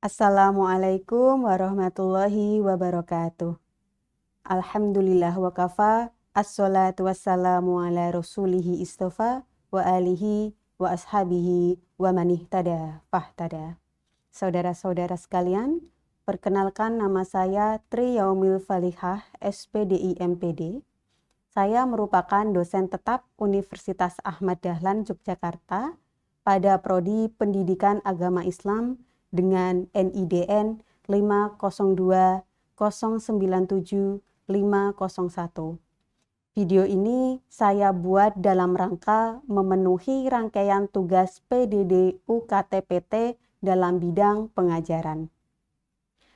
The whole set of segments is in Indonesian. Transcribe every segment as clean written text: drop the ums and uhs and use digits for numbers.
Assalamualaikum warahmatullahi wabarakatuh. Alhamdulillah wa kafa, assalatu wassalamu ala rasulihi istofa, wa alihi wa ashabihi wa manihtada fahtada. Saudara-saudara sekalian, perkenalkan nama saya Tri Yaumil Falihah, SPDI MPD. Saya merupakan dosen tetap Universitas Ahmad Dahlan Yogyakarta pada Prodi Pendidikan Agama Islam dengan NIDN 502097501. Video ini saya buat dalam rangka memenuhi rangkaian tugas PDD UKTPT dalam bidang pengajaran.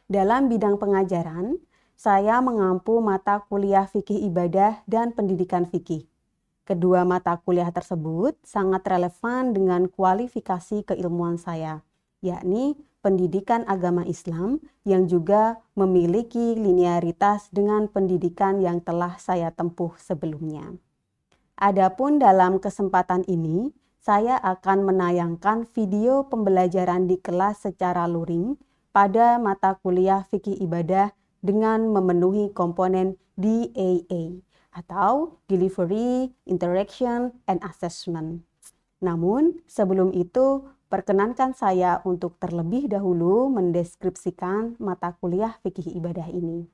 Dalam bidang pengajaran, saya mengampu mata kuliah fikih ibadah dan pendidikan fikih. Kedua mata kuliah tersebut sangat relevan dengan kualifikasi keilmuan saya, yakni pendidikan agama Islam yang juga memiliki linearitas dengan pendidikan yang telah saya tempuh sebelumnya. Adapun dalam kesempatan ini, saya akan menayangkan video pembelajaran di kelas secara luring pada mata kuliah fikih ibadah dengan memenuhi komponen DAA atau Delivery, Interaction, and Assessment. Namun, sebelum itu, perkenankan saya untuk terlebih dahulu mendeskripsikan mata kuliah fikih ibadah ini.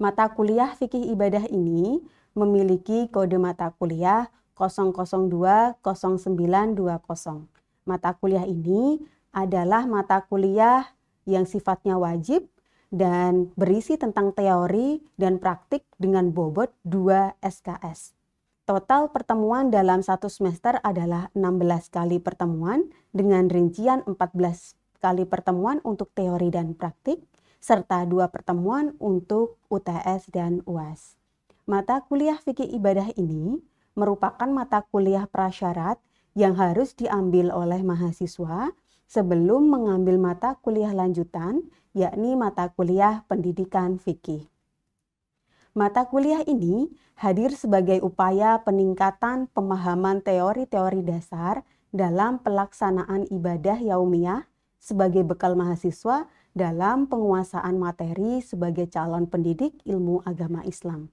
Mata kuliah fikih ibadah ini memiliki kode mata kuliah 0020920. Mata kuliah ini adalah mata kuliah yang sifatnya wajib dan berisi tentang teori dan praktik dengan bobot 2 SKS. Total pertemuan dalam satu semester adalah 16 kali pertemuan dengan rincian 14 kali pertemuan untuk teori dan praktik, serta 2 pertemuan untuk UTS dan UAS. Mata kuliah fikih ibadah ini merupakan mata kuliah prasyarat yang harus diambil oleh mahasiswa sebelum mengambil mata kuliah lanjutan, yakni mata kuliah pendidikan fikih. Mata kuliah ini hadir sebagai upaya peningkatan pemahaman teori-teori dasar dalam pelaksanaan ibadah yaumiyah sebagai bekal mahasiswa dalam penguasaan materi sebagai calon pendidik ilmu agama Islam.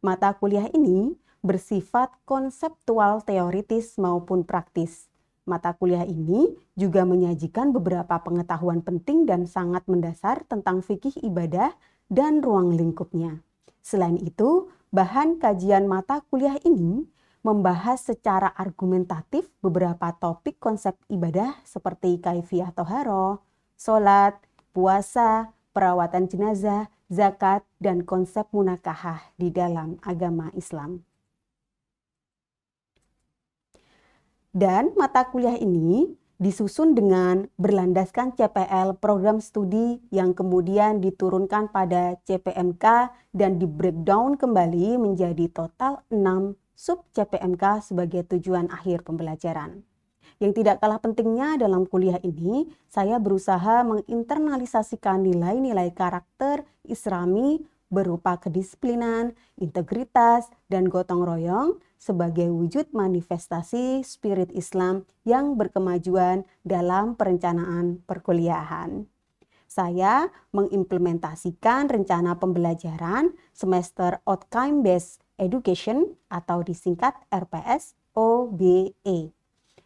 Mata kuliah ini bersifat konseptual teoritis maupun praktis. Mata kuliah ini juga menyajikan beberapa pengetahuan penting dan sangat mendasar tentang fikih ibadah dan ruang lingkupnya. Selain itu, bahan kajian mata kuliah ini membahas secara argumentatif beberapa topik konsep ibadah seperti kaifiyah toharoh, sholat, puasa, perawatan jenazah, zakat, dan konsep munakahah di dalam agama Islam. Dan mata kuliah ini disusun dengan berlandaskan CPL program studi yang kemudian diturunkan pada CPMK dan di breakdown kembali menjadi total 6 sub CPMK sebagai tujuan akhir pembelajaran. Yang tidak kalah pentingnya dalam kuliah ini, saya berusaha menginternalisasikan nilai-nilai karakter Islami berupa kedisiplinan, integritas, dan gotong royong sebagai wujud manifestasi spirit Islam yang berkemajuan dalam perencanaan perkuliahan. Saya mengimplementasikan rencana pembelajaran semester Outcome Based Education atau disingkat RPS OBE.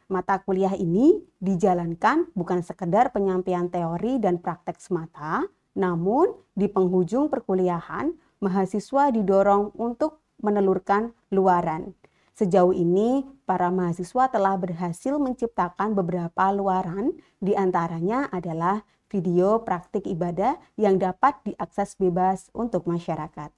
Mata kuliah ini dijalankan bukan sekedar penyampaian teori dan praktek semata, namun di penghujung perkuliahan, mahasiswa didorong untuk menelurkan luaran. Sejauh ini, para mahasiswa telah berhasil menciptakan beberapa luaran, di antaranya adalah video praktik ibadah yang dapat diakses bebas untuk masyarakat.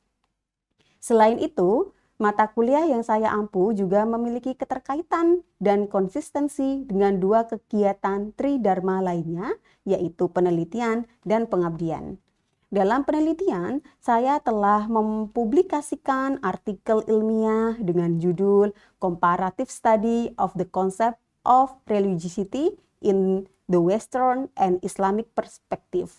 Selain itu, mata kuliah yang saya ampu juga memiliki keterkaitan dan konsistensi dengan 2 kegiatan Tridharma lainnya, yaitu penelitian dan pengabdian. Dalam penelitian, saya telah mempublikasikan artikel ilmiah dengan judul Comparative Study of the Concept of Religiosity in the Western and Islamic Perspective.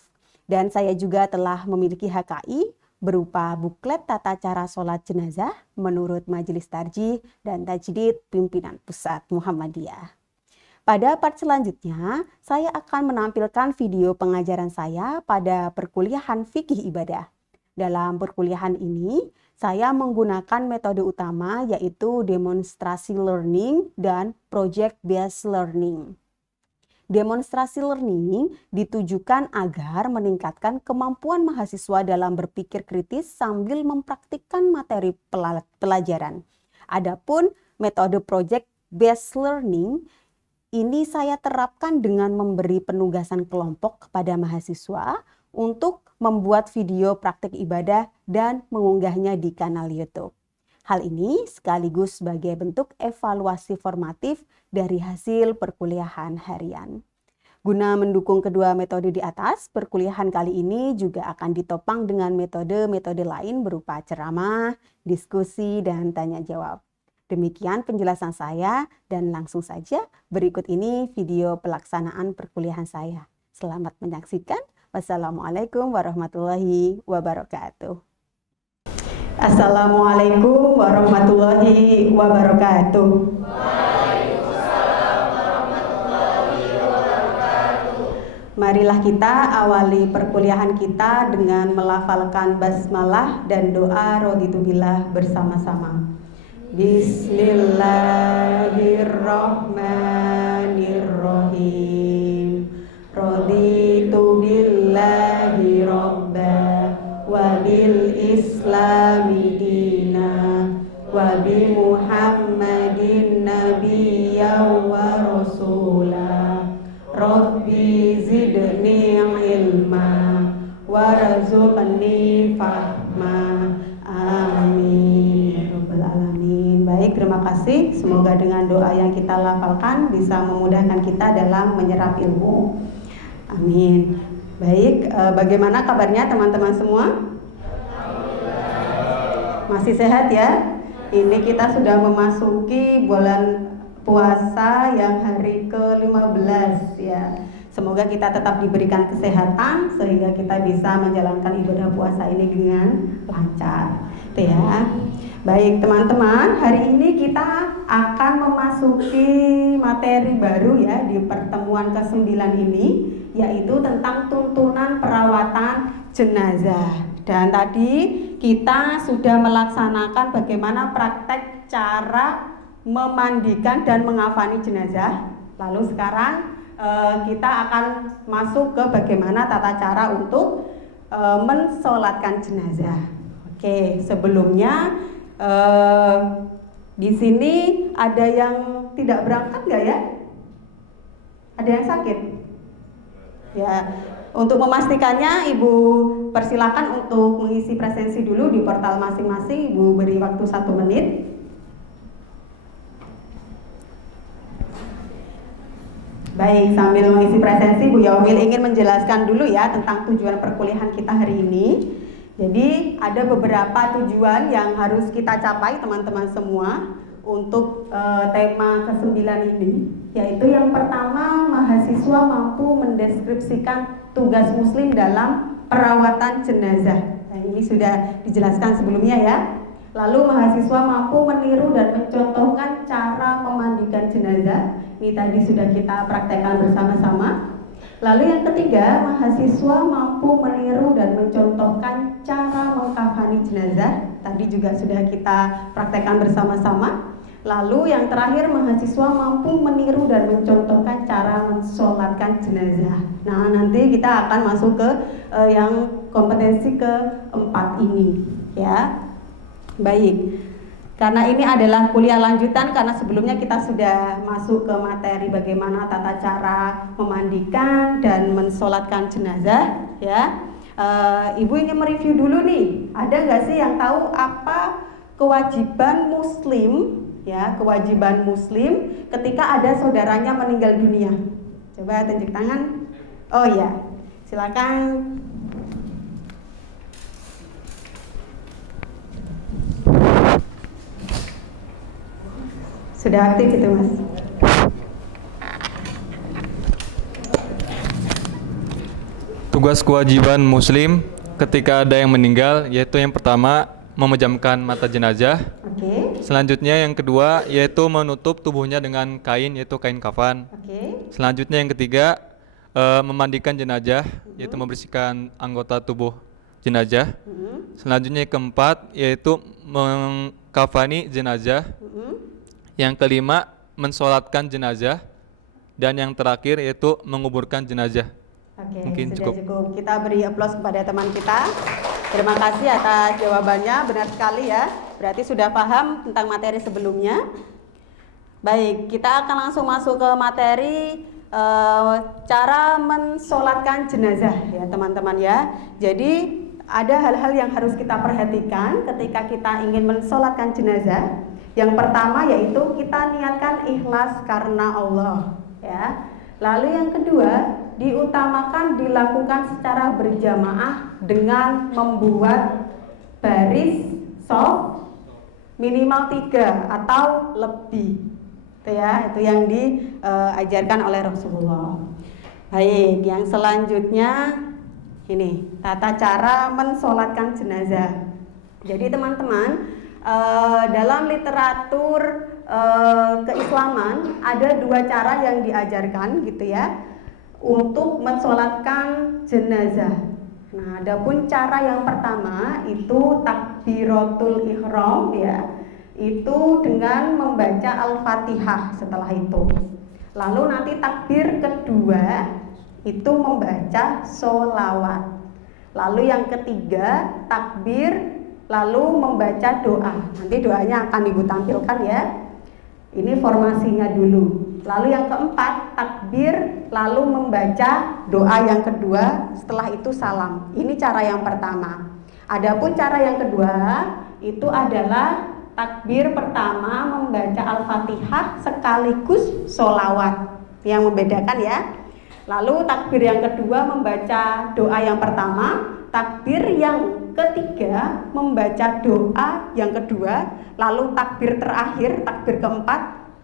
Dan saya juga telah memiliki HKI berupa buklet tata cara sholat jenazah menurut Majelis Tarjih dan Tajdid Pimpinan Pusat Muhammadiyah. Pada part selanjutnya, saya akan menampilkan video pengajaran saya pada perkuliahan fikih ibadah. Dalam perkuliahan ini, saya menggunakan metode utama yaitu demonstrasi learning dan project based learning. Demonstrasi learning ditujukan agar meningkatkan kemampuan mahasiswa dalam berpikir kritis sambil mempraktikkan materi pelajaran. Adapun metode project based learning ini saya terapkan dengan memberi penugasan kelompok kepada mahasiswa untuk membuat video praktik ibadah dan mengunggahnya di kanal YouTube. Hal ini sekaligus sebagai bentuk evaluasi formatif dari hasil perkuliahan harian. Guna mendukung kedua metode di atas, perkuliahan kali ini juga akan ditopang dengan metode-metode lain berupa ceramah, diskusi, dan tanya jawab. Demikian penjelasan saya dan langsung saja berikut ini video pelaksanaan perkuliahan saya. Selamat menyaksikan. Wassalamualaikum warahmatullahi wabarakatuh. Assalamualaikum warahmatullahi wabarakatuh. Waalaikumsalam warahmatullahi wabarakatuh. Marilah kita awali perkuliahan kita dengan melafalkan basmalah dan doa raditu billah bersama-sama. Bismillahirrahmanirrahim. Raditu billahi robba wa bil islami dina wa bi muhammadin nabiyya wa rasula. Rabbi zidni ilma warzuqni fahma. Amin. Baik, terima kasih. Semoga dengan doa yang kita lafalkan bisa memudahkan kita dalam menyerap ilmu. Amin. Baik, bagaimana kabarnya teman-teman semua? Masih sehat ya? Ini kita sudah memasuki bulan puasa yang hari ke-15 ya. Semoga kita tetap diberikan kesehatan sehingga kita bisa menjalankan ibadah puasa ini dengan lancar. Itu ya. Baik teman-teman, hari ini kita akan memasuki materi baru ya di pertemuan ke-9 ini, yaitu tentang tuntunan perawatan jenazah. Dan tadi kita sudah melaksanakan bagaimana praktek cara memandikan dan mengafani jenazah. Lalu sekarang kita akan masuk ke bagaimana tata cara untuk mensolatkan jenazah. Oke, sebelumnya di sini ada yang tidak berangkat nggak ya? Ada yang sakit? Ya, untuk memastikannya Ibu persilakan untuk mengisi presensi dulu di portal masing-masing. Ibu beri waktu 1 menit. Baik, sambil mengisi presensi, Bu Yaumil ingin menjelaskan dulu ya tentang tujuan perkuliahan kita hari ini. Jadi ada beberapa tujuan yang harus kita capai teman-teman semua untuk tema ke-9 ini, yaitu yang pertama, mahasiswa mampu mendeskripsikan tugas muslim dalam perawatan jenazah. Nah, ini sudah dijelaskan sebelumnya ya. Lalu mahasiswa mampu meniru dan mencontohkan cara memandikan jenazah. Ini tadi sudah kita praktekkan bersama-sama. Lalu yang ketiga, mahasiswa mampu meniru dan mencontohkan cara mengkafani jenazah. Tadi juga sudah kita praktekkan bersama-sama. Lalu yang terakhir, mahasiswa mampu meniru dan mencontohkan cara mensolatkan jenazah. Nah, nanti kita akan masuk ke yang kompetensi keempat ini, ya. Baik. Karena ini adalah kuliah lanjutan, karena sebelumnya kita sudah masuk ke materi bagaimana tata cara memandikan dan mensolatkan jenazah, ya. Ibu ingin mereview dulu nih, ada nggak sih yang tahu apa kewajiban muslim, ya, kewajiban muslim ketika ada saudaranya meninggal dunia? Coba tunjuk tangan. Oh ya, silakan. Sudah aktif itu, Mas. Tugas kewajiban muslim ketika ada yang meninggal, yaitu yang pertama memejamkan mata jenazah. Oke. Selanjutnya yang kedua yaitu menutup tubuhnya dengan kain, yaitu kain kafan. Oke. Selanjutnya yang ketiga memandikan jenazah, yaitu membersihkan anggota tubuh jenazah. Selanjutnya yang keempat yaitu mengkafani jenazah. Yang kelima mensolatkan jenazah. Dan yang terakhir yaitu menguburkan jenazah. Oke, Mungkin sudah cukup. cukup. Kita beri aplaus kepada teman kita. Terima kasih atas jawabannya, benar sekali ya. Berarti sudah paham tentang materi sebelumnya. Baik, kita akan langsung masuk ke materi cara mensolatkan jenazah ya teman-teman ya. Jadi ada hal-hal yang harus kita perhatikan ketika kita ingin mensolatkan jenazah. Yang pertama yaitu kita niatkan ikhlas karena Allah ya. Lalu yang kedua, diutamakan dilakukan secara berjamaah dengan membuat baris soft minimal 3 atau lebih. Itu ya, itu yang diajarkan oleh Rasulullah. Baik, yang selanjutnya ini tata cara mensolatkan jenazah. Jadi teman-teman, dalam literatur keislaman ada 2 cara yang diajarkan gitu ya untuk mensolatkan jenazah. Nah, adapun cara yang pertama itu takbiratul ihram ya, itu dengan membaca Al-Fatihah setelah itu. Lalu nanti takbir kedua itu membaca sholawat. Lalu yang ketiga takbir lalu membaca doa. Nanti doanya akan ibu tampilkan ya. Ini formasinya dulu. Lalu yang keempat takbir lalu membaca doa yang kedua, setelah itu salam. Ini cara yang pertama. Adapun cara yang kedua itu adalah takbir pertama membaca Al-Fatihah sekaligus sholawat. Yang membedakan ya. Lalu takbir yang kedua membaca doa yang pertama, takbir yang ketiga membaca doa yang kedua, lalu takbir terakhir, takbir keempat,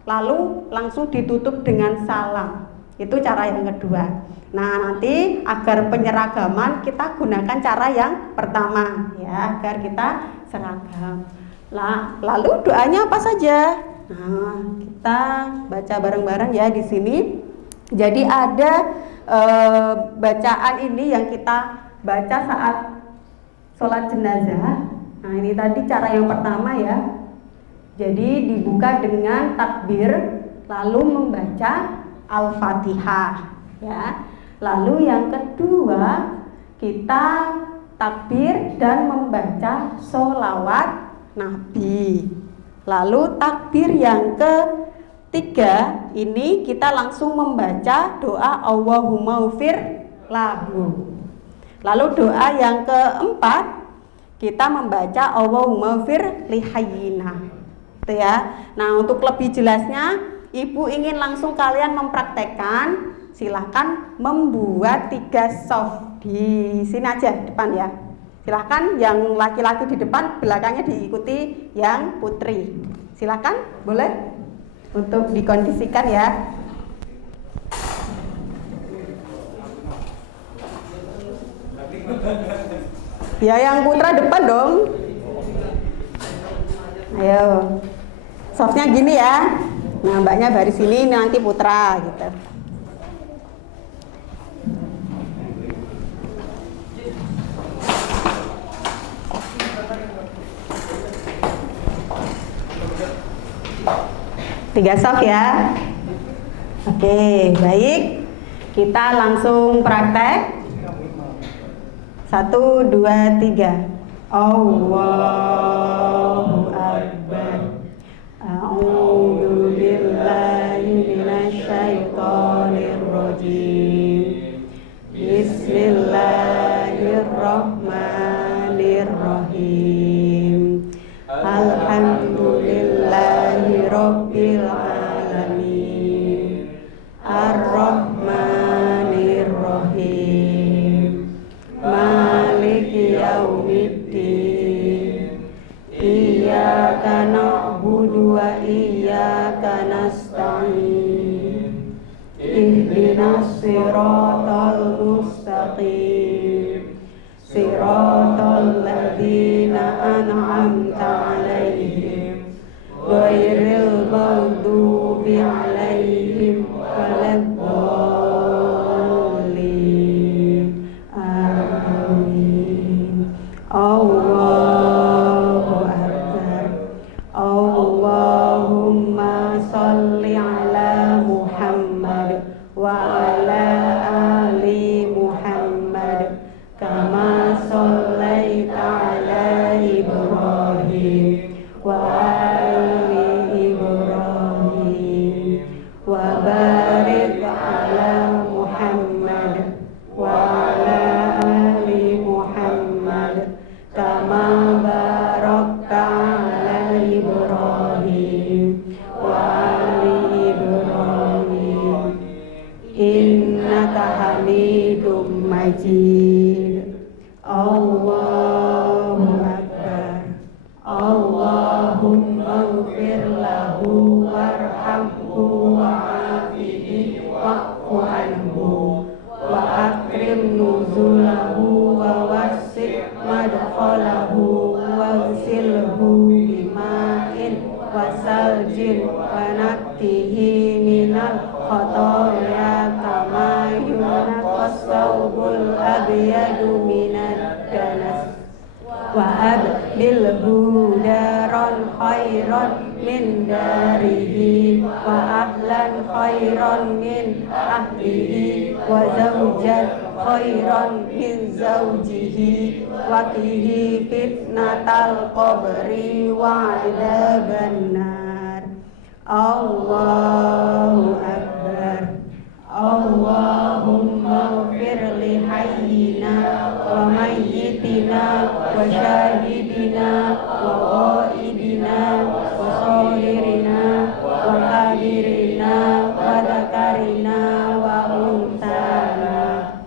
lalu langsung ditutup dengan salam. Itu cara yang kedua. Nah, nanti agar penyeragaman kita gunakan cara yang pertama ya, agar kita seragam. Lalu doanya apa saja? Nah, kita baca bareng-bareng ya di sini. Jadi ada bacaan ini yang kita baca saat sholat jenazah. Nah, ini tadi cara yang pertama ya. Jadi dibuka dengan takbir lalu membaca Al-Fatihah ya. Lalu yang kedua kita takbir dan membaca sholawat Nabi. Lalu takbir yang ketiga ini kita langsung membaca doa Allahumma ufir lahu. Lalu doa yang keempat kita membaca Allahumma ufir lihayyina. Itu ya. Nah, untuk lebih jelasnya ibu ingin langsung kalian mempraktekkan, silahkan membuat 3 soft di sini aja depan ya. Silahkan yang laki-laki di depan, belakangnya diikuti yang putri. Silahkan, boleh untuk dikondisikan ya. Ya, yang putra depan dong. Ayo. Softnya gini ya. Nah, mbaknya baris sini, nanti putra gitu. Tiga soft ya. Oke, baik. Kita langsung praktek. 1, 2, 3. Allahu Akbar. A'udzu billahi minasyaitonir rajim. Bismillahirrahmanirrahim. Alhamdulillahi rabbil alamin. Ar-Rahmanir Rahim. Maliki yaumiddin. Iyyaka na'budu wa iyyaka nasta'in. Ihdinas siratal mustaqim. Siratal ladzina an'amta 'alaihim Majid. Allahu Akbar. Allahumma ighfir lahu warhamhu wa'afihi wa'fu anhu wa akrim nuzulahu wa wasi' madkhalahu waghsilhu bima'in wa saljin wa naktihi minal khotoya kama yunaqas thawbul abyadu minad danas wa abdilhu daron khairon min darihi wa ahlan khairon min ahlihi wa zawjan khairon min zawjihi wa qihi fitnatal qabri wa adzaban nar. Allahu Akbar. Allahumma ighfir li hayyina wa mayyitina wa syahidina wa ghaibina wa shahirina wa kabirina wa dzakarina wa unsana.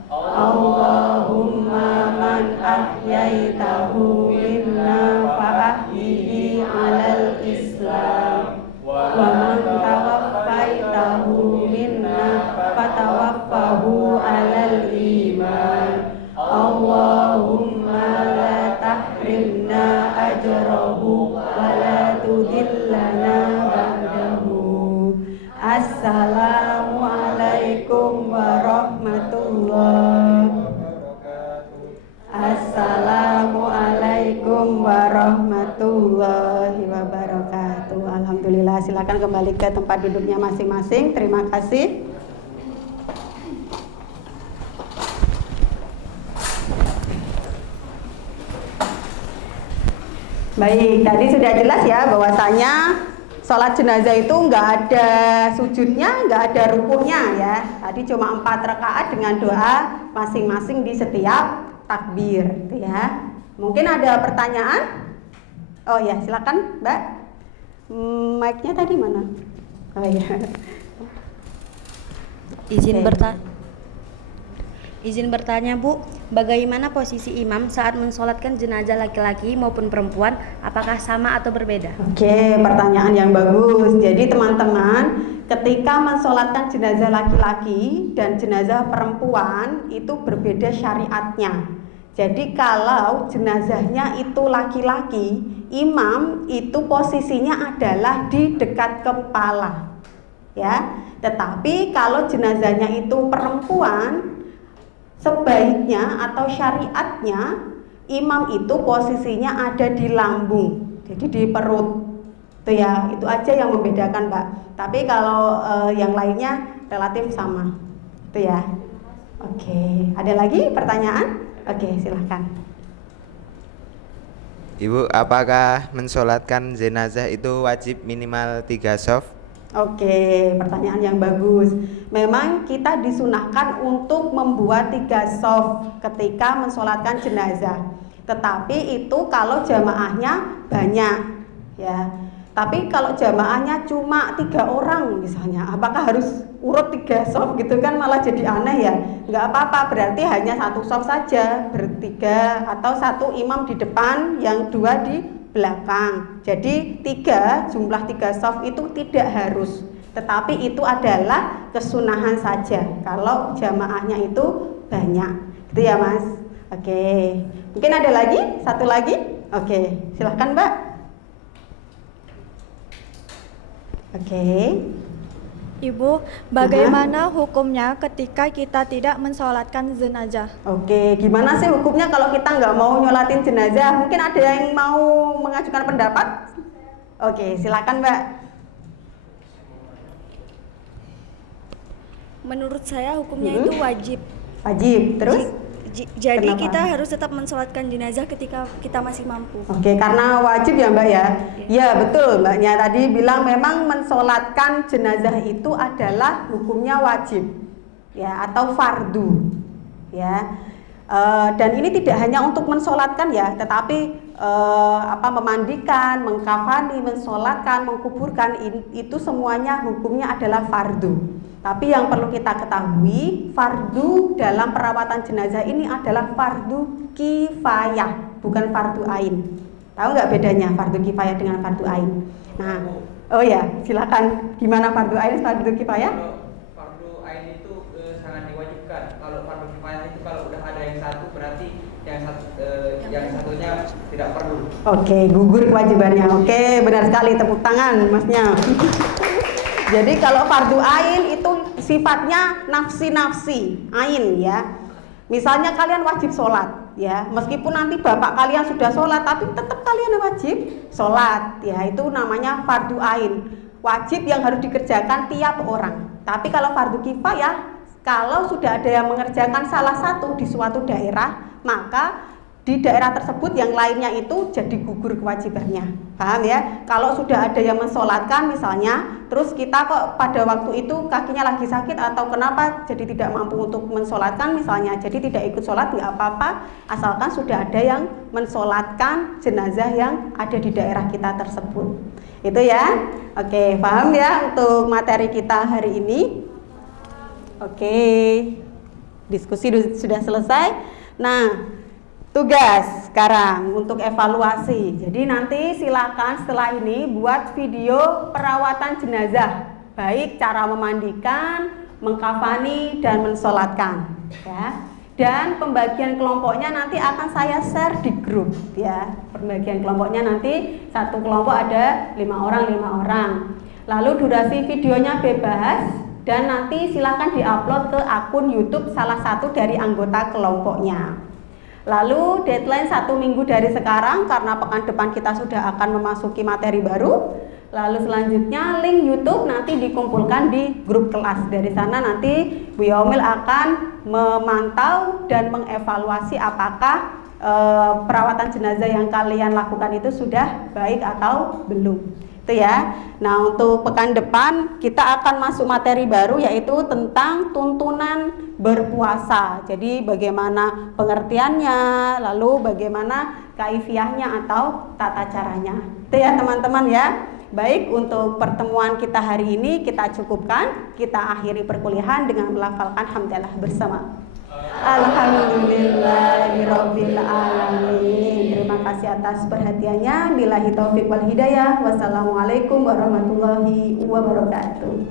Allahumma man ahyaitahu minna fa ahyihi 'alal Islam wa man tawaffaitahu minna fatawaffahu 'alal iman. Allahumma la tahrimna ajrahu wa la tudillana ba'dahu. Assalamu alaikum warahmatullahi. Assalamualaikum warahmatullahi wabarakatuh. Alhamdulillah, silakan kembali ke tempat duduknya masing-masing. Terima kasih. Baik, tadi sudah jelas ya bahwasanya sholat jenazah itu nggak ada sujudnya, nggak ada rukuhnya ya. Tadi cuma 4 rakaat dengan doa masing-masing di setiap takbir, gitu ya. Mungkin ada pertanyaan? Oh ya, silakan Mbak. Mic-nya tadi mana? Oh ya. Izin bertanya Bu, bagaimana posisi imam saat mensolatkan jenazah laki-laki maupun perempuan? Apakah sama atau berbeda? Oke, pertanyaan yang bagus. Jadi teman-teman, ketika mensolatkan jenazah laki-laki dan jenazah perempuan itu berbeda syariatnya. Jadi kalau jenazahnya itu laki-laki, imam itu posisinya adalah di dekat kepala, ya. Tetapi kalau jenazahnya itu perempuan, sebaiknya atau syariatnya imam itu posisinya ada di lambung, jadi di perut, itu ya. Itu aja yang membedakan, Mbak. Tapi kalau yang lainnya relatif sama, itu ya. Oke, ada lagi pertanyaan? Oke, silahkan. Ibu, apakah mensolatkan jenazah itu wajib minimal 3 shaf? Oke, pertanyaan yang bagus. Memang kita disunahkan untuk membuat 3 shaf ketika mensolatkan jenazah. Tetapi itu kalau jamaahnya banyak, ya. Tapi kalau jamaahnya cuma 3 orang misalnya, apakah harus urut 3 shaf gitu kan, malah jadi aneh ya. Nggak apa-apa, berarti hanya 1 shaf saja, bertiga, atau 1 imam di depan, yang 2 di belakang. Jadi jumlah 3 shaf itu tidak harus, tetapi itu adalah kesunahan saja kalau jamaahnya itu banyak, gitu ya Mas. Oke, mungkin ada lagi, satu lagi. Oke, silahkan Mbak. Oke. Ibu, bagaimana hukumnya ketika kita tidak mensolatkan jenazah? Oke, gimana sih hukumnya kalau kita nggak mau nyolatin jenazah? Mungkin ada yang mau mengajukan pendapat? Oke, silakan Mbak. Menurut saya hukumnya itu wajib. Wajib, terus? Jadi Kenapa? kita harus tetap mensolatkan jenazah ketika kita masih mampu. Oke, karena wajib ya Mbak ya? Ya betul, Mbaknya tadi bilang memang mensolatkan jenazah itu adalah hukumnya wajib, ya, atau fardu, ya. Dan ini tidak hanya untuk mensolatkan ya, tetapi memandikan, mengkafani, mensolatkan, mengkuburkan, itu semuanya hukumnya adalah fardu. Tapi yang perlu kita ketahui, fardu dalam perawatan jenazah ini adalah fardu kifayah, bukan fardu ain. Tahu nggak bedanya fardu kifayah dengan fardu ain? Nah, oh ya, silakan. Gimana fardu ain, fardu kifayah? Kalau fardu ain itu sangat diwajibkan. Kalau fardu kifayah itu kalau udah ada yang satu berarti yang satunya tidak perlu. Oke, gugur kewajibannya. Oke, benar sekali, tepuk tangan Masnya. Jadi kalau fardu ain itu sifatnya nafsi-nafsi, ain ya. Misalnya kalian wajib sholat ya, meskipun nanti bapak kalian sudah sholat, tapi tetap kalian wajib sholat ya, itu namanya fardu ain. Wajib yang harus dikerjakan tiap orang. Tapi kalau fardu kifayah, kalau sudah ada yang mengerjakan salah satu di suatu daerah, maka di daerah tersebut yang lainnya itu jadi gugur kewajibannya. Paham ya? Kalau sudah ada yang mensolatkan misalnya, terus kita kok pada waktu itu kakinya lagi sakit atau kenapa jadi tidak mampu untuk mensolatkan misalnya, jadi tidak ikut sholat, nggak apa-apa, asalkan sudah ada yang mensolatkan jenazah yang ada di daerah kita tersebut. Itu ya. Oke, paham ya untuk materi kita hari ini? Oke, diskusi sudah selesai. Nah, tugas sekarang untuk evaluasi. Jadi nanti silakan setelah ini buat video perawatan jenazah, baik cara memandikan, mengkafani dan mensolatkan ya. Dan pembagian kelompoknya nanti akan saya share di grup ya. Pembagian kelompoknya nanti satu kelompok ada 5 orang. Lalu durasi videonya bebas dan nanti silakan diupload ke akun YouTube salah satu dari anggota kelompoknya. Lalu deadline 1 minggu dari sekarang karena pekan depan kita sudah akan memasuki materi baru. Lalu selanjutnya link YouTube nanti dikumpulkan di grup kelas. Dari sana nanti Bu Yaumil akan memantau dan mengevaluasi apakah perawatan jenazah yang kalian lakukan itu sudah baik atau belum. Itu ya. Nah, untuk pekan depan kita akan masuk materi baru yaitu tentang tuntunan berpuasa. Jadi bagaimana pengertiannya, lalu bagaimana kaifiahnya atau tata caranya. Itu ya teman-teman ya. Baik, untuk pertemuan kita hari ini kita cukupkan. Kita akhiri perkuliahan dengan melafalkan hamdalah bersama. Alhamdulillahirabbil alamin. Terima kasih atas perhatiannya. Billahi taufik wal hidayah. Wassalamualaikum warahmatullahi wabarakatuh.